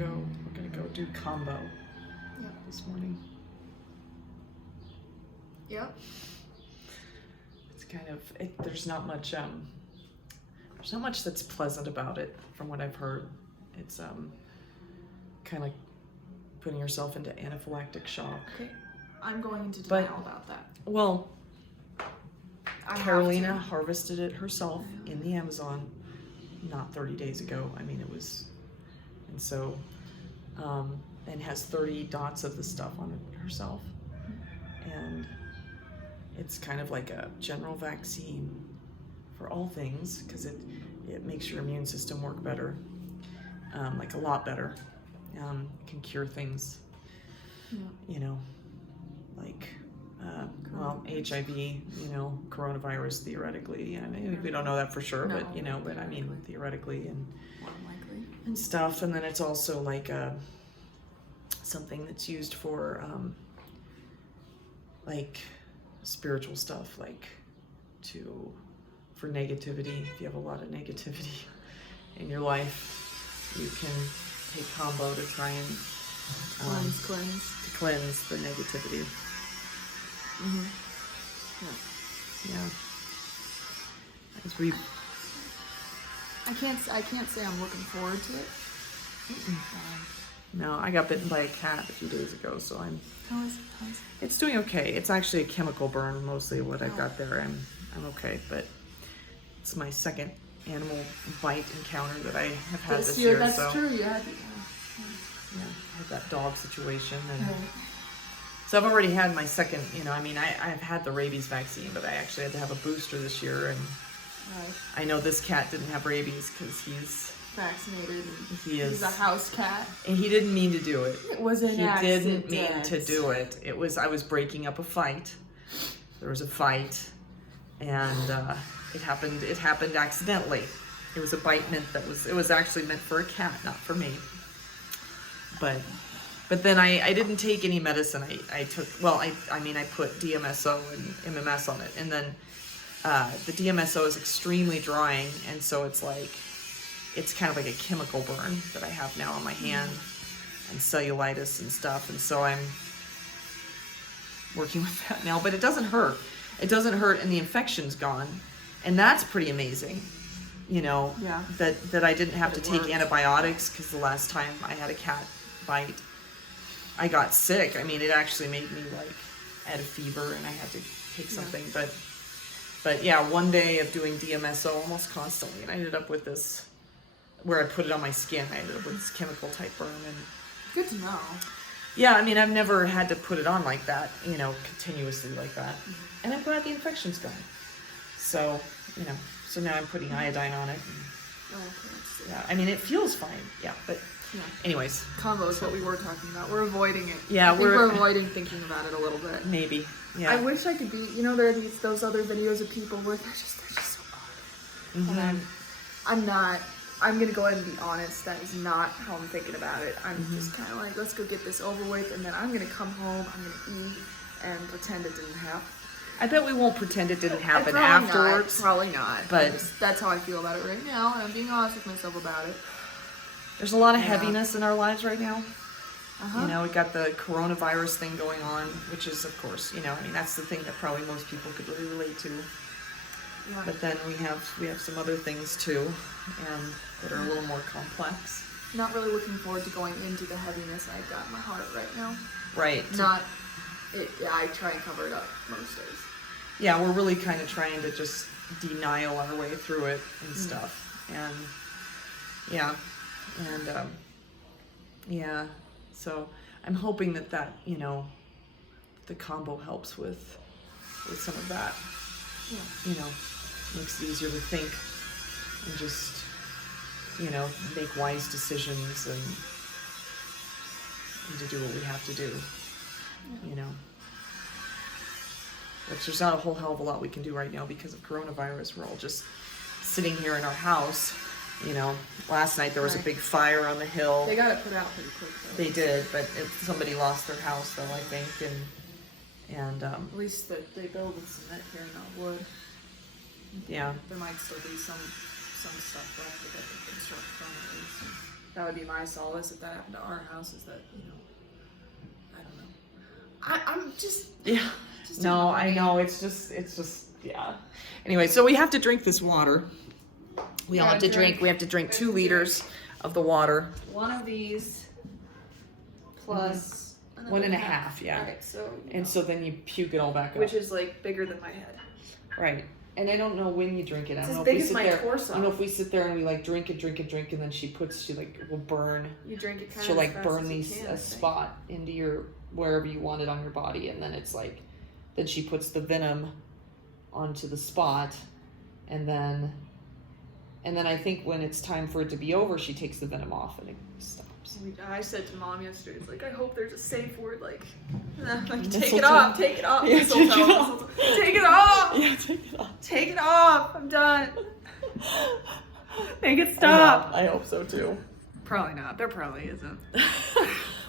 gonna go do Kambo this morning. Yep. It's kind of there's not much that's pleasant about it from what I've heard. It's kind of like putting yourself into anaphylactic shock. Okay, I'm going into denial about that. Well, Carolina harvested it herself in the Amazon not 30 days ago. I mean, it was, and so, and has 30 dots of the stuff on it herself. And it's kind of like a general vaccine for all things, because it makes your immune system work better, like a lot better. Can cure things, you know, like, well, HIV, you know, coronavirus theoretically. I mean, we don't know that for sure, but you know, but I mean, theoretically and stuff. And then it's also like something that's used for like spiritual stuff, like for negativity. If you have a lot of negativity in your life, you can take Kambo to try and cleanse the negativity. Yeah. As we. I can't say I'm looking forward to it. No, I got bitten by a cat a few days ago, so I'm. How is it? It's doing okay. It's actually a chemical burn, mostly what I've got there. I'm okay, but it's my second animal bite encounter that I have had this year. That's so. true. You had to. Yeah, I had that dog situation, and so I've already had my second. You know, I mean, I've had the rabies vaccine, but I actually had to have a booster this year, and I know this cat didn't have rabies because he's vaccinated. He's a house cat, and he didn't mean to do it. It was an accident. He didn't mean to do it. I was breaking up a fight. There was a fight, and it happened accidentally. It was a bite it was actually meant for a cat, not for me. But then I didn't take any medicine. I took, well, I put DMSO and MMS on it. And then the DMSO is extremely drying. And so it's kind of like a chemical burn that I have now on my hand and cellulitis and stuff. And so I'm working with that now, but it doesn't hurt. It doesn't hurt, and the infection's gone. And that's pretty amazing. You know, that I didn't have to take antibiotics, because the last time I had a cat bite, I got sick. I mean, it actually made me I had a fever and I had to take something. But yeah, one day of doing DMSO almost constantly, and I ended up with this, where I put it on my skin, I ended up with this chemical type burn. And good to know. Yeah, I mean, I've never had to put it on like that, you know, continuously like that. And I'm glad the infection's gone. So, you know, so now I'm putting iodine on it. Yeah, I mean, it feels fine. Yeah, but anyways. Kambo is what we were talking about. We're avoiding it. Yeah, we're avoiding thinking about it a little bit. Maybe. Yeah. I wish I could be, you know, there are those other videos of people where they're just so odd. And I'm going to go ahead and be honest, that is not how I'm thinking about it. I'm just kind of like, let's go get this over with, and then I'm going to come home, I'm going to eat, and pretend it didn't happen. I bet we won't pretend it didn't happen afterwards. Probably not. But that's how I feel about it right now, and I'm being honest with myself about it. There's a lot of heaviness in our lives right now. You know, we got the coronavirus thing going on, which is, of course, you know, I mean, that's the thing that probably most people could really relate to. Yeah. But then we have some other things too, that are a little more complex. Not really looking forward to going into the heaviness I've got in my heart right now. Right. I try and cover it up most days. Yeah, we're really kind of trying to just denial our way through it and stuff. And so I'm hoping that, you know, the Kambo helps with some of that. Yeah. You know, makes it easier to think and just, you know, make wise decisions and to do what we have to do. You know, which there's not a whole hell of a lot we can do right now because of coronavirus. We're all just sitting here in our house. You know, last night there was a big fire on the hill. They got it put out pretty quick, though. They did, but somebody lost their house, though, I think, and at least that they build with cement here, not wood. Yeah. There might still be some stuff left that they can construct from at least. That would be my solace if that happened to our house. Is that I don't know. I'm just Yeah. just No, I annoying. know. It's just yeah. Anyway, so we have to drink this water. We all Yeah, have to drink. We have to drink 2 liters of the water. One of these plus another 1.5, yeah. Right, so And so then you puke it all back up. which is like bigger than my head. Right. And I don't know when you drink it. I It's don't as know big if we as sit my there. torso. I don't know if we sit there and we like drink it, and then she like will burn. You drink it kind She'll of like burn a spot into your wherever you want it on your body, and then it's like, then she puts the venom onto the spot, and then I think when it's time for it to be over, she takes the venom off and it stops. I said to Mom yesterday, it's like, I hope there's a safe word, like Mistletoe. take it off, take it off, Yeah, mistletoe, take it off. mistletoe. Take it off, Yeah, take it off. take it off, I'm done. Make it stop. I hope so too. Probably not, there probably isn't.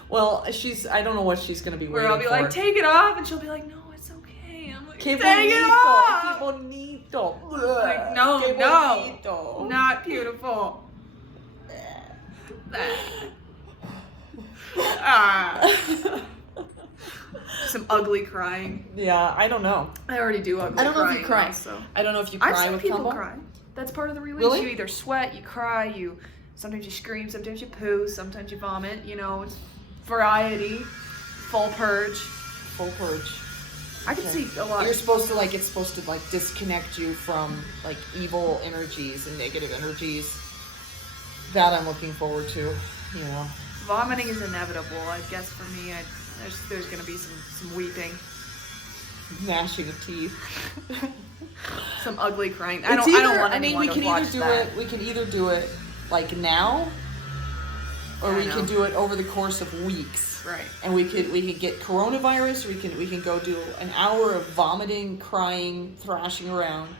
Well, I don't know what she's gonna be Where waiting I'll be for. like, take it off, and she'll be like, no, it's okay. I'm like, Que take it bonito, off. que bonito. Like, no, Que no, bonito. not beautiful. Ah. Some ugly crying. Yeah, I don't know. I already do ugly crying. I don't know if you cry. now, so. I don't know if you I've cry seen with people Kambo. cry. That's part of the release. Really? You either sweat, you cry, sometimes you scream, sometimes you poo, sometimes you vomit. It's variety, full purge. Full purge. I can see a lot. You're supposed to it's supposed to disconnect you from evil energies and negative energies. That I'm looking forward to. Vomiting is inevitable. I guess for me, there's gonna be some weeping, Gnashing of teeth. some ugly crying. I I don't want anyone to watch that. We can either do it now, or we can do it over the course of weeks. Right. And we could get coronavirus. We can go do an hour of vomiting, crying, thrashing around.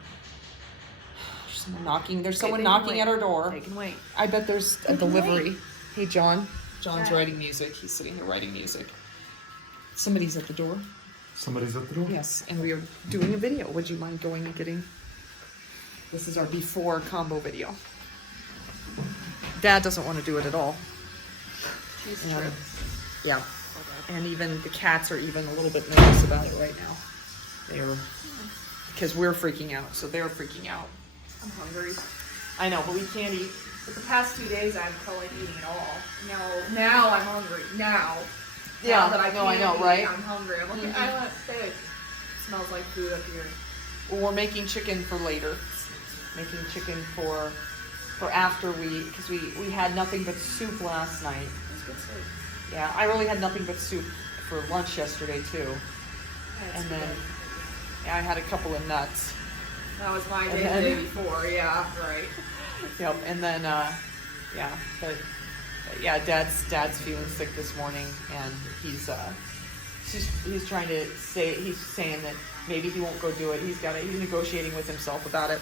There's someone knocking at our door. They can wait. I bet there's a delivery. wait. Hey, John. John's Yeah. writing music. He's sitting here writing music. Somebody's at the door. Somebody's at the door? Yes, and we are doing a video. Would you mind going and getting? This is our before combo video. Dad doesn't want to do it at all. She's And, tripped. yeah. And even the cats are even a little bit nervous about it right now. Because we're freaking out, so they're freaking out. I'm hungry. I know, but we can't eat. But the past 2 days, I haven't felt like eating at all. Now I'm hungry. Now. Yeah, Now that I know, can't eat, right? I'm hungry. I'm like, Mhm. I want fish. Smells like food up here. Well, we're making chicken for later. Making chicken for after because we had nothing but soup last night. That's good sleep. Yeah, I really had nothing but soup for lunch yesterday too. And then I had a couple of nuts. That was my And day then- the day before. Yeah, right. Yep, and then but yeah, Dad's feeling sick this morning, and he's trying to he's saying that maybe he won't go do it. He's negotiating with himself about it.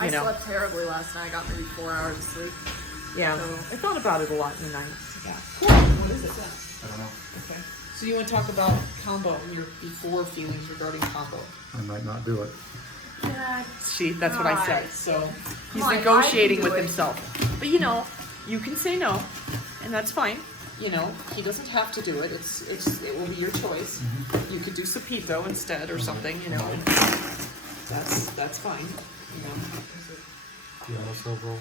I slept terribly last night. I got maybe 4 hours of sleep. Yeah, So- I thought about it a lot in the night. Yeah. Cool. What is it then? I don't know. Okay. So you want to talk about Kambo and your before feelings regarding Kambo? I might not do it. Yeah. That's what I said. God. So he's Come on, negotiating I can with do it. himself. But you can say no, and that's fine. He doesn't have to do it. It will be your choice. You could do sapito instead or something. And that's fine. Do you want to sell over?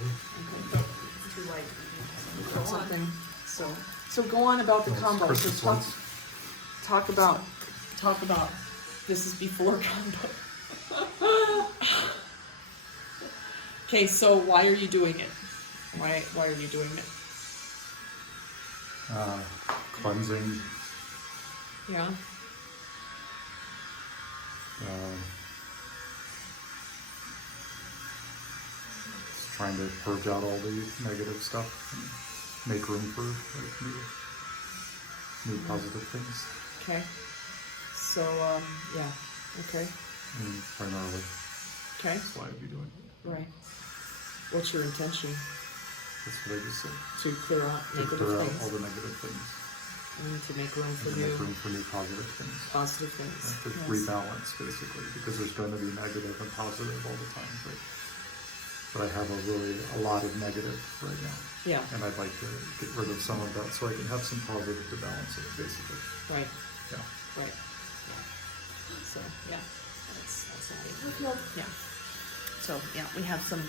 Too late. Go on. Something. So go on about the Well, it's combo. Christmas So lights. talk about this is before combo. Okay, so why are you doing it? Why are you doing it? Cleansing, Yeah. just trying to purge out all the negative stuff and make room for new positive things. Okay. So yeah. Okay. And primarily, Okay. that's why I'd be doing it. Right. What's your intention? That's what I just said. To clear out To negative clear out things all the negative things and to make room and for to new make room for new positive things. positive things. And to Yes. rebalance, basically, because there's going to be negative and positive all the time. But but I have a lot of negative right now. Yeah. And I'd like to get rid of some of that so I can have some positive to balance it, basically. Right. Yeah. Right. So yeah, that's yeah. So yeah, we have some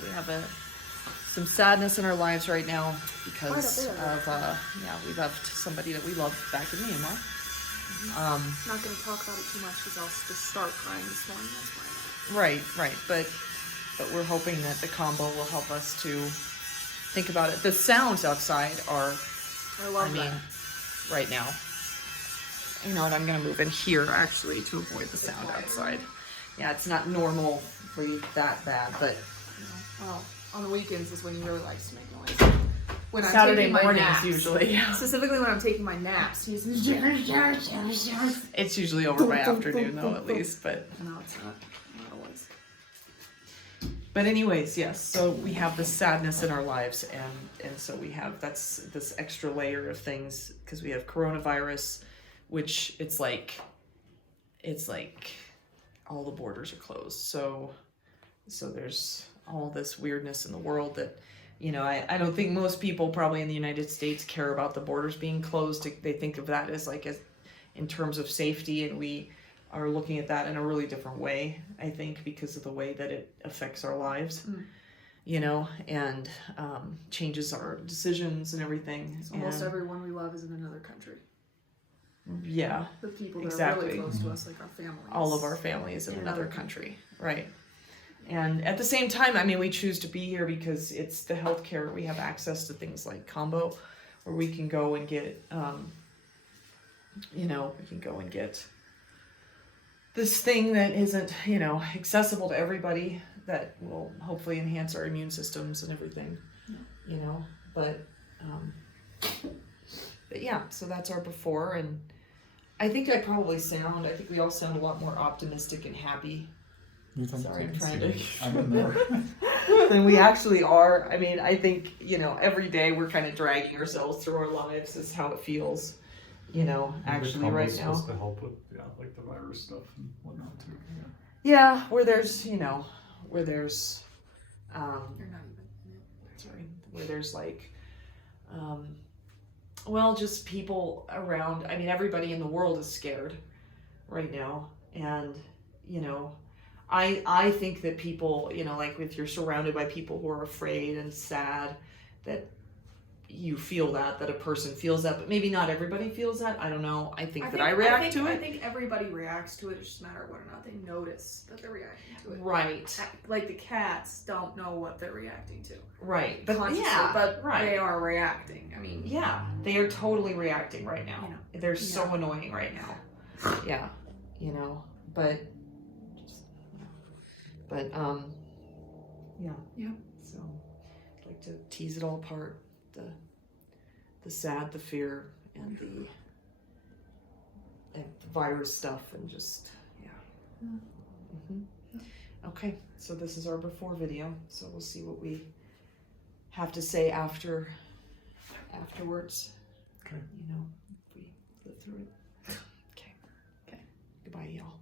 sadness in our lives right now because of we left somebody that we loved back in Myanmar. Not going to talk about it too much because I'll just start crying this morning. That's why. Right. But we're hoping that the Kambo will help us to think about it. The sounds outside are, I mean, right now. You know what? I'm going to move in here actually to avoid the sound outside. Yeah, it's not normally that bad, but well, on the weekends is when you really like to make noise. When I'm Saturday taking my mornings naps. usually. Specifically when I'm taking my naps. It's usually over by afternoon though, at least. But no, it's not. Not always. But anyways, yes. So we have this sadness in our lives, and so we have this extra layer of things because we have coronavirus, which it's like all the borders are closed. So there's all this weirdness in the world that, you know, I don't think most people probably in the United States care about the borders being closed. They think of that as in terms of safety, and we are looking at that in a really different way, I think, because of the way that it affects our lives, you know, and changes our decisions and everything. Almost everyone we love is in another country. Yeah, The people that exactly. are really close to us, like our families. All of our families in another country, right? And at the same time, I mean, we choose to be here because it's the healthcare. We have access to things like Kambo, where we can go and get, this thing that isn't, you know, accessible to everybody that will hopefully enhance our immune systems and everything, you know. But yeah, so that's our before, and I think I think we all sound a lot more optimistic and happy. Sorry, I'm trying to. I'm in there. Than we actually are. I mean, I think, you know, every day we're kind of dragging ourselves through our lives is how it feels, you know, actually right now. Supposed to help with, like the virus stuff and whatnot too. Yeah, where there's You're not even in it. sorry, where there's like, well, just people around. I mean, everybody in the world is scared right now, and, you know, I think that people, you know, like if you're surrounded by people who are afraid and sad, that you feel that a person feels that, but maybe not everybody feels that. I don't know. I think I react to it. I think everybody reacts to it. It's just a matter of whether or not they notice that they're reacting to it. Right. Like the cats don't know what they're reacting to. Right. But right. They are reacting. I mean. Yeah, they are totally reacting right now. You know, they're so annoying right now. Yeah. You know, but yeah. Yeah. So I'd like to tease it all apart. The sad, the fear, and the virus stuff, and just Okay, so this is our before video. So we'll see what we have to say afterwards. Okay. You know, if we live through it. Okay. Goodbye, y'all.